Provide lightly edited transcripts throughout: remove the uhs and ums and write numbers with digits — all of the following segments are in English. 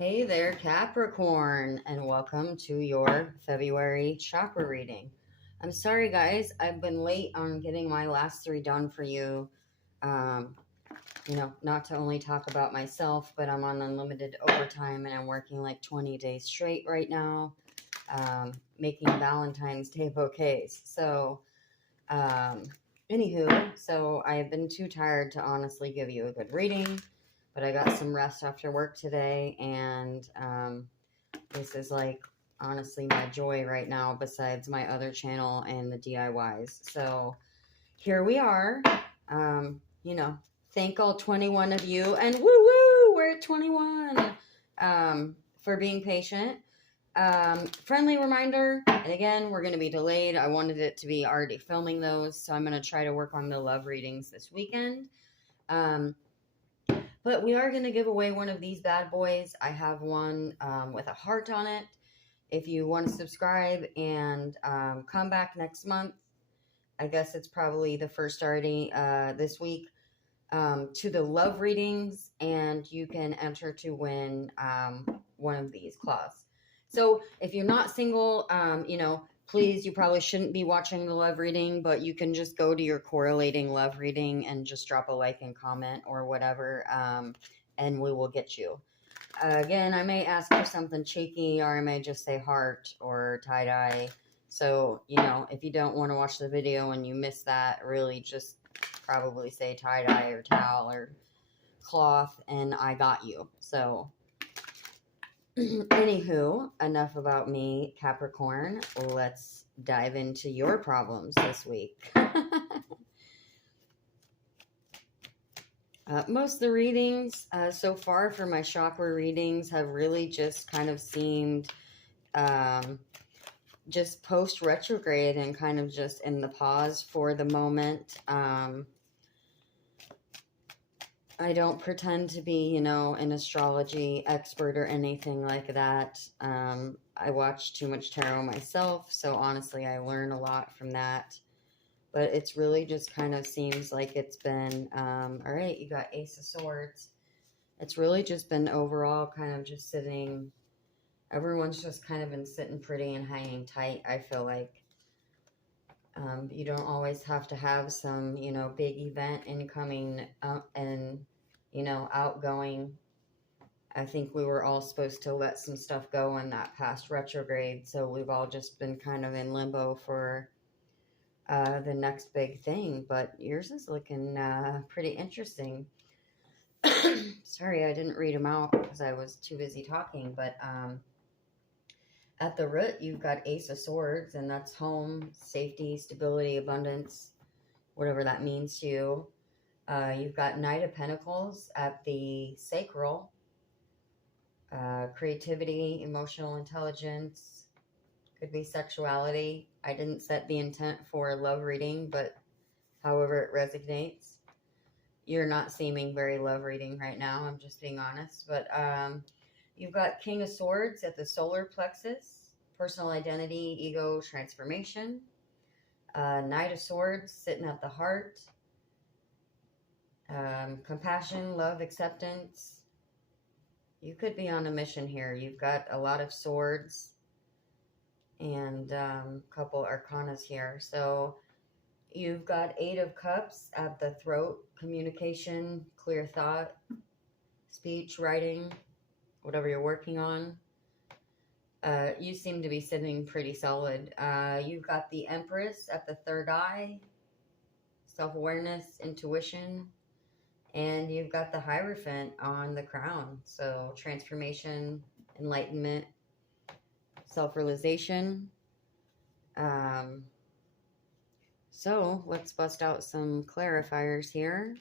Hey there, Capricorn, and welcome to your February chakra reading. I'm sorry, guys, I've been late on getting my last three done for you. Um, not to only talk about myself, but I'm on unlimited overtime and I'm working like 20 days straight right now, making Valentine's Day bouquets. So I've been too tired to honestly give you a good reading. But I got some rest after work today, and this is like honestly my joy right now besides my other channel and the DIYs. So here we are. Thank all 21 of you, and woo woo, we're at 21 for being patient. Friendly reminder, and again, we're going to be delayed. I wanted it to be already filming those, so I'm going to try to work on the love readings this weekend. But we are going to give away one of these bad boys. I have one with a heart on it. If you want to subscribe and come back next month, I guess it's probably the first already this week, to the love readings, and you can enter to win one of these claws. So if you're not single, please, you probably shouldn't be watching the love reading, but you can just go to your correlating love reading and just drop a like and comment or whatever, and we will get you. Again, I may ask for something cheeky, or I may just say heart or tie-dye. So, if you don't want to watch the video and you miss that, really just probably say tie-dye or towel or cloth, and I got you. So anywho, enough about me, Capricorn. Let's dive into your problems this week. Most of the readings so far for my chakra readings have really just kind of seemed just post-retrograde and kind of just in the pause for the moment. I don't pretend to be, an astrology expert or anything like that. I watch too much tarot myself, so honestly, I learn a lot from that. But it's really just kind of seems like it's been, all right, you got Ace of Swords. It's really just been overall kind of just sitting, everyone's just kind of been sitting pretty and hanging tight, I feel like. You don't always have to have some, big event incoming and, outgoing. I think we were all supposed to let some stuff go in that past retrograde, so we've all just been kind of in limbo for the next big thing, but yours is looking pretty interesting. Sorry, I didn't read them out because I was too busy talking, but at the root, you've got Ace of Swords, and that's home, safety, stability, abundance, whatever that means to you. You've got Knight of Pentacles at the sacral, creativity, emotional intelligence, could be sexuality. I didn't set the intent for a love reading, but however it resonates. You're not seeming very love reading right now, I'm just being honest, but you've got King of Swords at the solar plexus, personal identity, ego, transformation. Knight of Swords sitting at the heart. Compassion, love, acceptance. You could be on a mission here. You've got a lot of swords and a couple arcanas here. So you've got Eight of Cups at the throat, communication, clear thought, speech, writing, whatever you're working on. You seem to be sitting pretty solid. You've got the Empress at the third eye, self-awareness, intuition, and you've got the Hierophant on the crown. So transformation, enlightenment, self-realization. So let's bust out some clarifiers here.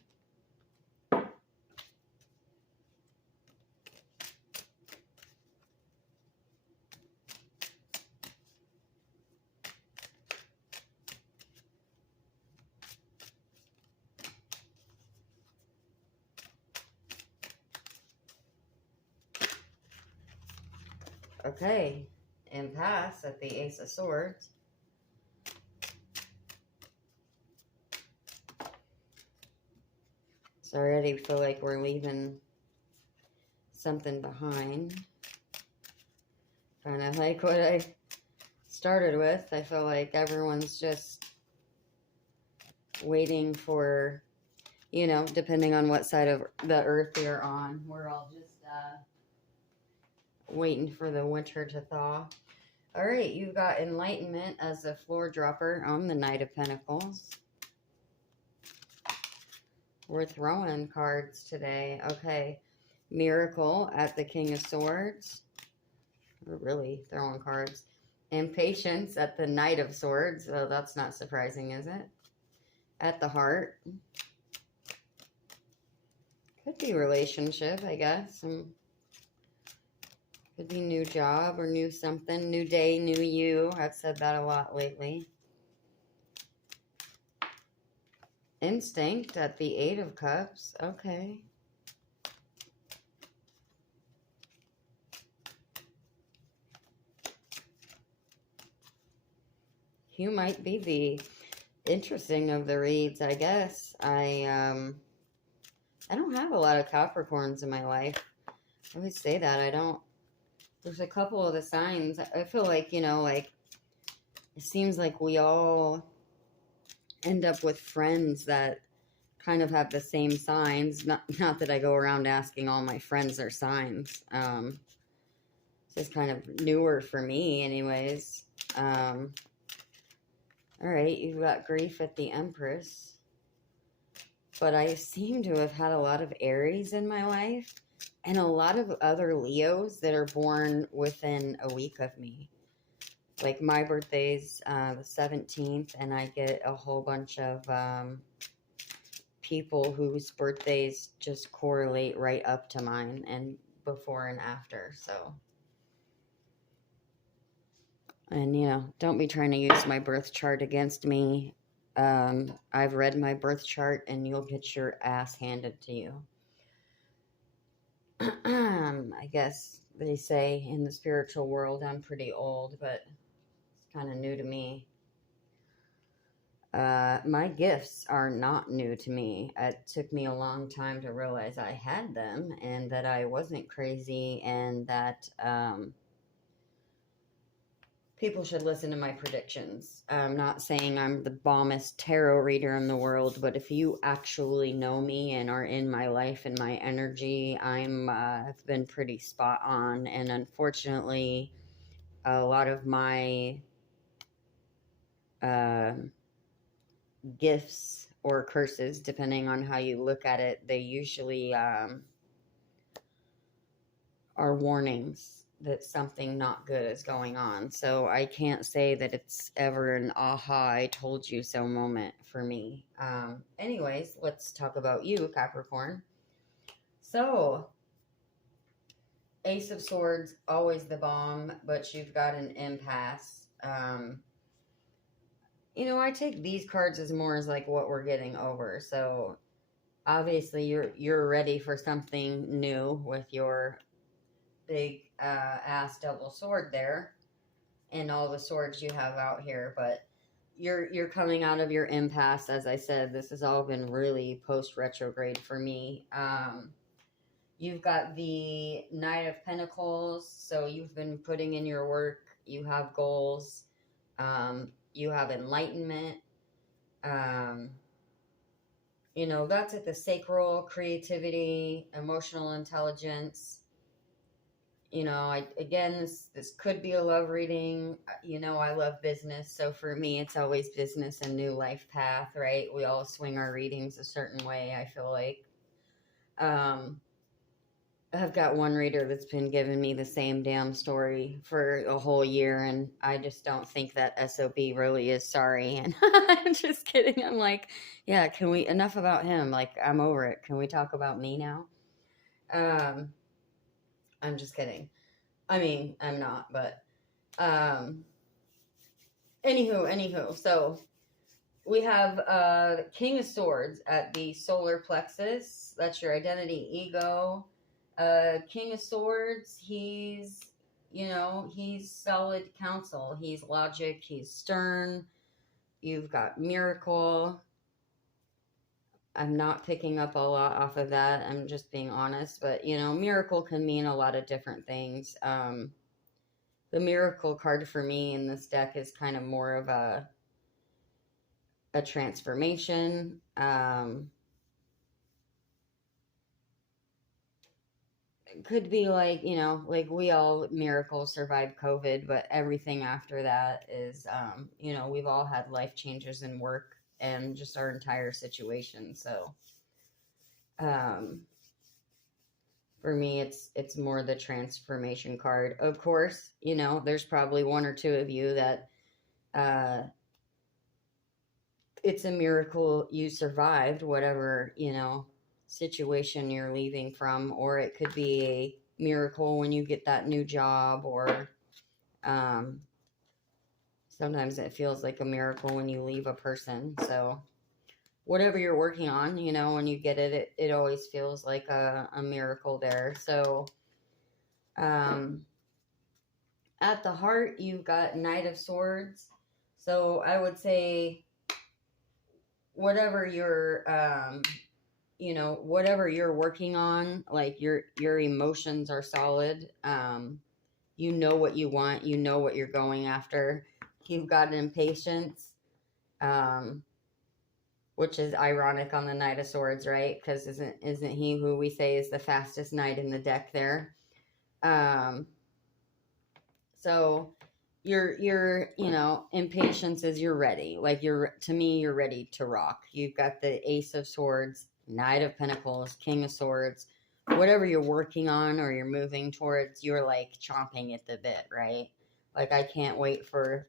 Okay, impasse at the Ace of Swords. So I already feel like we're leaving something behind. Kind of like what I started with. I feel like everyone's just waiting for, you know, depending on what side of the earth you're on. We're all just waiting for the winter to thaw. All right, you've got enlightenment as a floor dropper on the Knight of Pentacles. We're throwing cards today. Okay, miracle at the King of Swords. We're really throwing cards. Impatience at the Knight of Swords. Oh, that's not surprising, is it? At the Heart. Could be relationship, I guess. Could be new job or new something. New day, new you. I've said that a lot lately. Instinct at the Eight of Cups. Okay. You might be the interesting of the reads, I guess. I don't have a lot of Capricorns in my life. I always say that. I don't. There's a couple of the signs. I feel like, you know, like, it seems like we all end up with friends that kind of have the same signs. Not that I go around asking all my friends their signs. It's just kind of newer for me anyways. All right, you've got grief at the Empress. But I seem to have had a lot of Aries in my life and a lot of other Leos that are born within a week of me. Like my birthday's the 17th, and I get a whole bunch of people whose birthdays just correlate right up to mine and before and after. So, and you know, don't be trying to use my birth chart against me. I've read my birth chart and you'll get your ass handed to you. I guess they say in the spiritual world I'm pretty old, but it's kind of new to me. My gifts are not new to me. It took me a long time to realize I had them and that I wasn't crazy and that people should listen to my predictions. I'm not saying I'm the bombest tarot reader in the world, but if you actually know me and are in my life and my energy, I've been pretty spot on. And unfortunately, a lot of my gifts or curses, depending on how you look at it, they usually are warnings that something not good is going on. So I can't say that it's ever an aha, I told you so moment for me. Anyways, let's talk about you, Capricorn. So, Ace of Swords, always the bomb, but you've got an impasse. You know, I take these cards as more as like what we're getting over. So, obviously you're ready for something new with your big ass double sword there and all the swords you have out here, but you're coming out of your impasse. As I said, this has all been really post retrograde for me. You've got the Knight of Pentacles, so you've been putting in your work, you have goals, you have enlightenment. You know, that's at the sacral, creativity, emotional intelligence. You know, again, this could be a love reading. You know, I love business. So for me, it's always business and new life path, right? We all swing our readings a certain way, I feel like. I've got one reader that's been giving me the same damn story for a whole year, and I just don't think that SOB really is sorry. And I'm just kidding. I'm like, yeah, enough about him. Like, I'm over it. Can we talk about me now? I'm just kidding. I mean, I'm not, but, anywho, so we have, King of Swords at the solar plexus. That's your identity, ego. King of Swords, he's solid counsel. He's logic, he's stern. You've got miracle. I'm not picking up a lot off of that. I'm just being honest. But, you know, miracle can mean a lot of different things. The miracle card for me in this deck is kind of more of a transformation. It could be like, you know, like we all miracle survived COVID, but everything after that is, you know, we've all had life changes in work and just our entire situation. So, um, for me, it's more the transformation card. Of course, you know, there's probably one or two of you that it's a miracle you survived whatever, you know, situation you're leaving from, or it could be a miracle when you get that new job, or um, sometimes it feels like a miracle when you leave a person. So whatever you're working on, you know, when you get it always feels like a miracle there. So at the heart, you've got Knight of Swords. So I would say whatever you're, you know, whatever you're working on, like your emotions are solid. You know what you want. You know what you're going after. You've got impatience, which is ironic on the Knight of Swords, right? Because isn't he who we say is the fastest knight in the deck there? So you're you know, impatience is you're ready. Like to me, you're ready to rock. You've got the Ace of Swords, Knight of Pentacles, King of Swords. Whatever you're working on or you're moving towards, you're like chomping at the bit, right? Like I can't wait for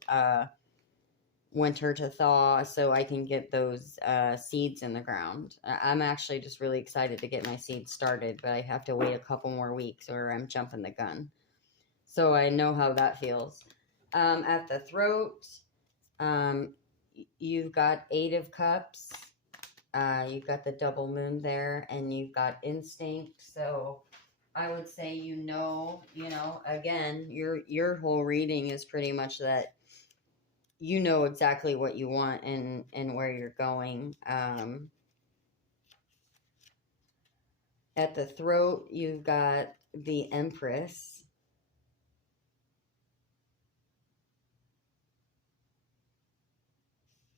winter to thaw so I can get those seeds in the ground. I'm actually just really excited to get my seeds started, but I have to wait a couple more weeks or I'm jumping the gun. So I know how that feels. At the throat, you've got Eight of Cups. You've got the double moon there, and you've got instinct. So I would say, you know, again, your whole reading is pretty much that you know exactly what you want and where you're going. At the throat, you've got the Empress.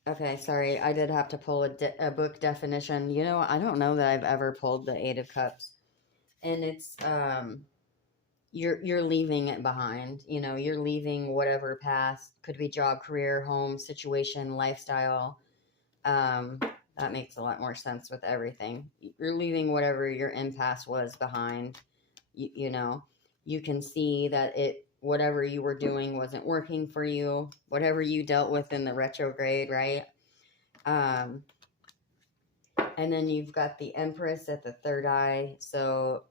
Okay, sorry, I did have to pull a book definition. You know, I don't know that I've ever pulled the Eight of Cups, and it's you're leaving it behind. You know, you're leaving whatever past, could be job, career, home, situation, lifestyle. That makes a lot more sense with everything. You're leaving whatever your impasse was behind. You know, you can see that whatever you were doing wasn't working for you. Whatever you dealt with in the retrograde, right? And then you've got the Empress at the third eye. So,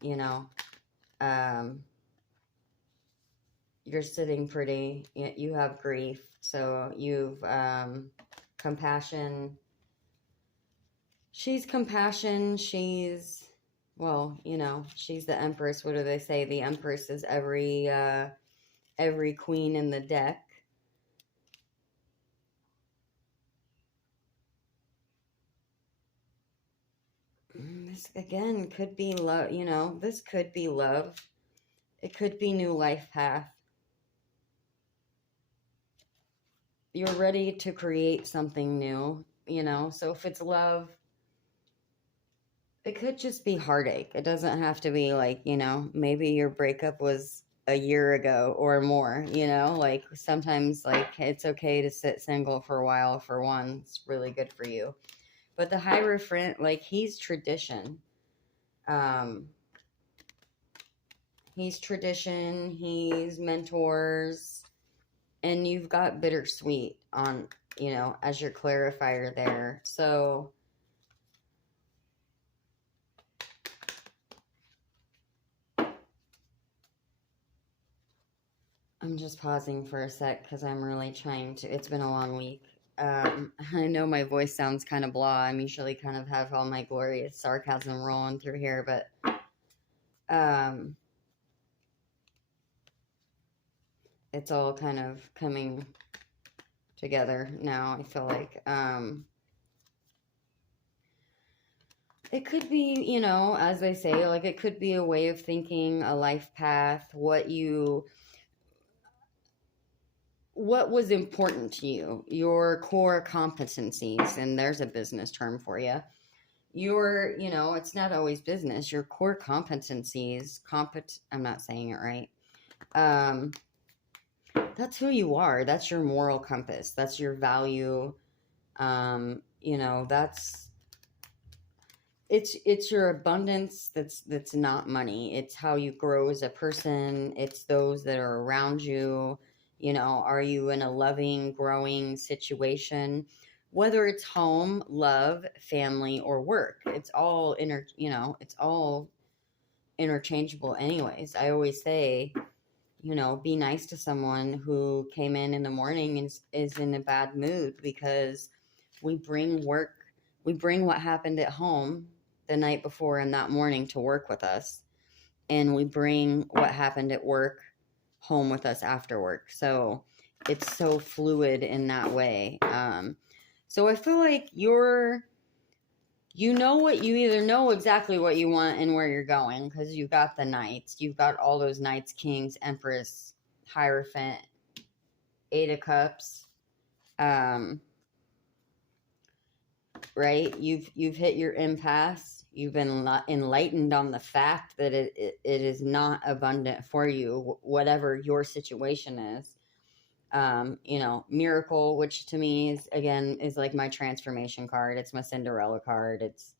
you know, you're sitting pretty. You have grief. So you've compassion. She's compassion. She's, well, you know, she's the Empress. What do they say? The Empress is every queen in the deck. This again could be love. You know, this could be love. It could be new life path. You're ready to create something new, you know? So if it's love, it could just be heartache. It doesn't have to be like, you know, maybe your breakup was a year ago or more, you know? Like sometimes like it's okay to sit single for a while for one. It's really good for you. But the Hierophant, like he's tradition. He's tradition, he's mentors, and you've got bittersweet on, you know, as your clarifier there. So I'm just pausing for a sec because I'm really trying to, it's been a long week. I know my voice sounds kind of blah. I'm usually kind of have all my glorious sarcasm rolling through here, but it's all kind of coming together now, I feel like. It could be, you know, as they say, like it could be a way of thinking, a life path, what was important to you, your core competencies, and there's a business term for you. Your, you know, it's not always business, your core competencies, I'm not saying it right. Um, that's who you are. That's your moral compass. That's your value. You know, it's your abundance that's not money. It's how you grow as a person. It's those that are around you. You know, are you in a loving, growing situation? Whether it's home, love, family, or work, it's all it's all interchangeable anyways. I always say, you know, be nice to someone who came in the morning and is in a bad mood, because we bring work, we bring what happened at home the night before and that morning to work with us. And we bring what happened at work home with us after work. So it's so fluid in that way. So I feel like you know what, you either know exactly what you want and where you're going, because you've got the knights, you've got all those knights, kings, empress, hierophant, 8 of cups, um, right? You've hit your impasse. You've been enlightened on the fact that it is not abundant for you, whatever your situation is. You know, miracle, which to me is, again, is like my transformation card. It's my Cinderella card. It's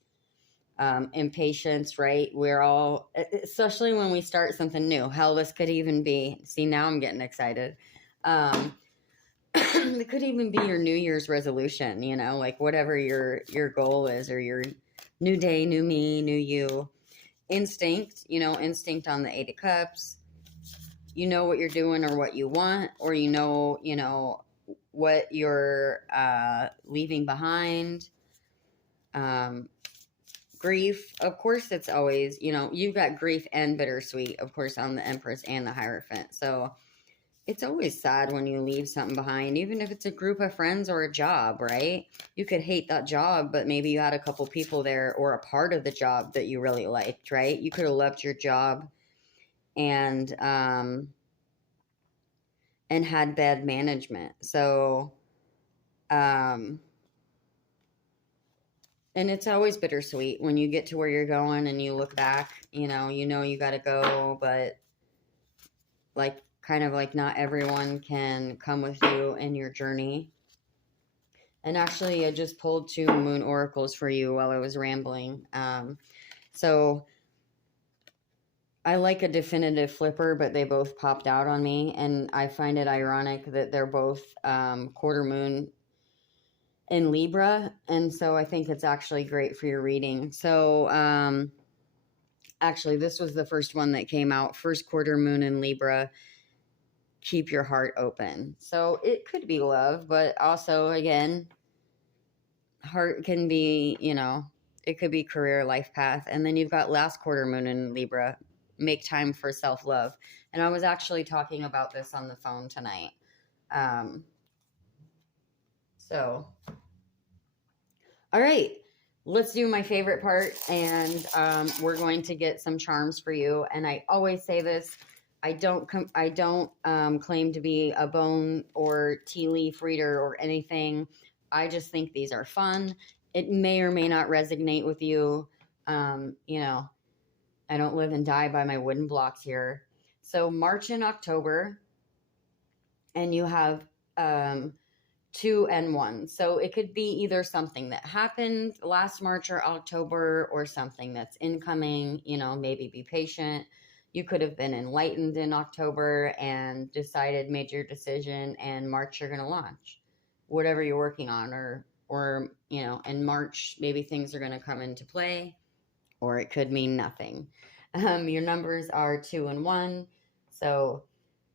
impatience, right? We're all, especially when we start something new. Hell, this could even be, see, now I'm getting excited. It could even be your New Year's resolution, you know, like whatever your goal is, or your new day, new me, new you. Instinct, you know, instinct on the 8 of cups. You know what you're doing or what you want, or you know what you're leaving behind. Grief, of course, it's always, you know, you've got grief and bittersweet, of course, on the Empress and the Hierophant. So it's always sad when you leave something behind, even if it's a group of friends or a job, right? You could hate that job, but maybe you had a couple people there or a part of the job that you really liked, right? You could have left your job and had bad management. So, and it's always bittersweet when you get to where you're going and you look back, you know you got to go, but like, kind of like, not everyone can come with you in your journey. And actually, I just pulled 2 moon oracles for you while I was rambling. So I like a definitive flipper, but they both popped out on me. And I find it ironic that they're both quarter moon in Libra. And so I think it's actually great for your reading. So actually, this was the first one that came out. First quarter moon in Libra. Keep your heart open. So it could be love, but also, again, heart can be, it could be career, life path. And then you've got last quarter moon in Libra, make time for self-love. And I was actually talking about this on the phone tonight. So, all right, let's do my favorite part. And we're going to get some charms for you. And I always say this, I don't claim to be a bone or tea leaf reader or anything. I just think these are fun. It may or may not resonate with you. I don't live and die by my wooden blocks here. So March and October, and you have 2 and 1. So it could be either something that happened last March or October, or something that's incoming. Maybe be patient. You could have been enlightened in October and made your decision, and March you're going to launch whatever you're working on, or in March, maybe things are going to come into play, or it could mean nothing. Your numbers are 2 and 1. So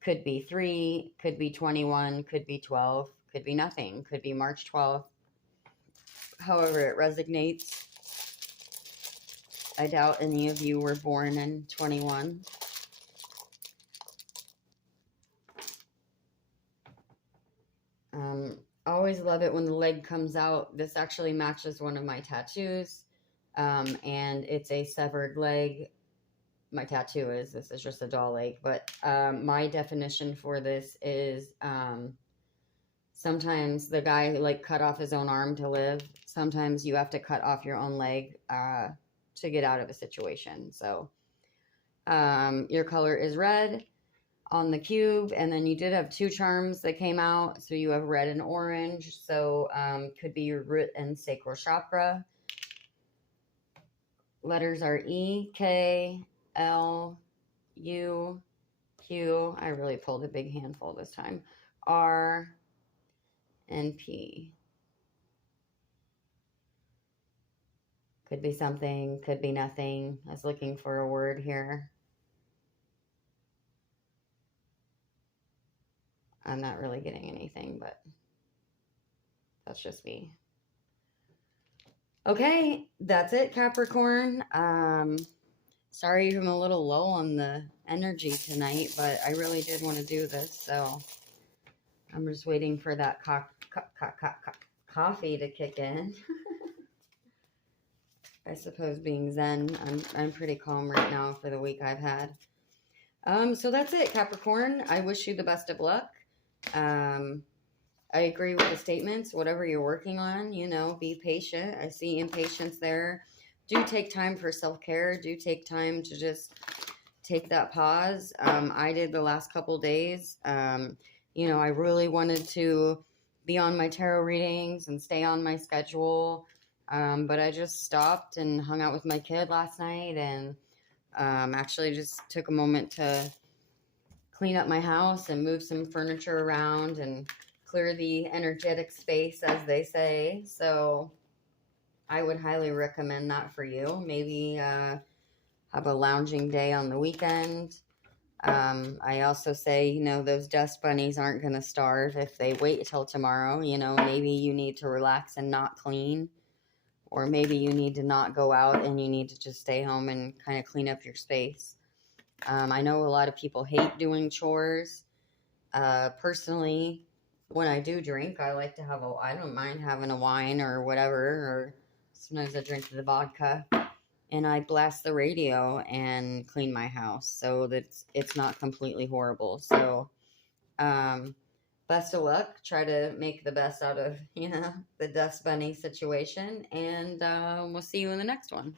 could be 3, could be 21, could be 12, could be nothing, could be March 12th. However it resonates. I doubt any of you were born in 21. Always love it when the leg comes out. This actually matches one of my tattoos. And it's a severed leg. My tattoo is, this is just a doll leg, but my definition for this is sometimes the guy like cut off his own arm to live. Sometimes you have to cut off your own leg to get out of a situation. So your color is red on the cube, and then you did have two charms that came out. So you have red and orange. So could be your root and sacral chakra. Letters are E, K, L, U, Q. I really pulled a big handful this time. R, and P. Could be something, could be nothing. I was looking for a word here. I'm not really getting anything, but that's just me. Okay, that's it, Capricorn. Sorry I'm a little low on the energy tonight, but I really did want to do this, so I'm just waiting for that coffee to kick in. I suppose being Zen, I'm pretty calm right now for the week I've had. So that's it, Capricorn. I wish you the best of luck. I agree with the statements. Whatever you're working on, you know, be patient. I see impatience there. Do take time for self-care. Do take time to just take that pause. I did the last couple days. You know, I really wanted to be on my tarot readings and stay on my schedule. But I just stopped and hung out with my kid last night, and actually just took a moment to clean up my house and move some furniture around and clear the energetic space, as they say. So I would highly recommend that for you. Maybe have a lounging day on the weekend. I also say, you know, those dust bunnies aren't going to starve if they wait till tomorrow. You know, maybe you need to relax and not clean. Or maybe you need to not go out and you need to just stay home and kind of clean up your space. I know a lot of people hate doing chores. Personally, when I do drink, I like to have I don't mind having a wine or whatever, or sometimes I drink the vodka, and I blast the radio and clean my house so that it's not completely horrible. So, best of luck. Try to make the best out of, you know, the dust bunny situation, and we'll see you in the next one.